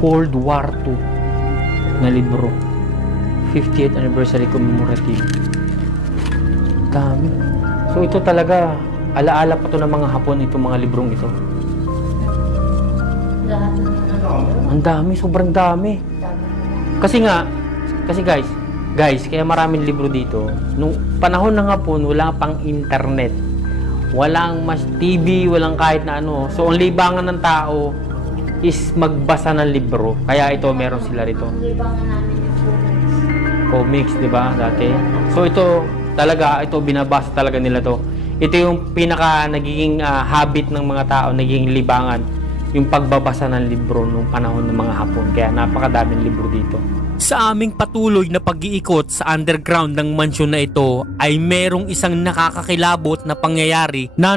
World War II na libro. 50th anniversary commemorative. Dami. So ito talaga, alaala pa to ng mga Hapon itong mga librong ito. Lahat ng Ang dami, sobrang dami. Kasi guys, kaya maraming libro dito. Nung panahon ng Hapon, wala pang internet. Walang mas TV, walang kahit na ano. So ang libangan ng tao is magbasa ng libro. Kaya ito, meron sila rito. Ang libangan namin yung Comics, di ba, dati? So ito, talaga, ito, binabasa talaga nila to. Ito yung pinaka nagiging habit ng mga tao, nagiging libangan, yung pagbabasa ng libro nung panahon ng mga Hapon. Kaya napakadaming libro dito. Sa aming patuloy na pag-iikot sa underground ng mansyon na ito ay merong isang nakakakilabot na pangyayari na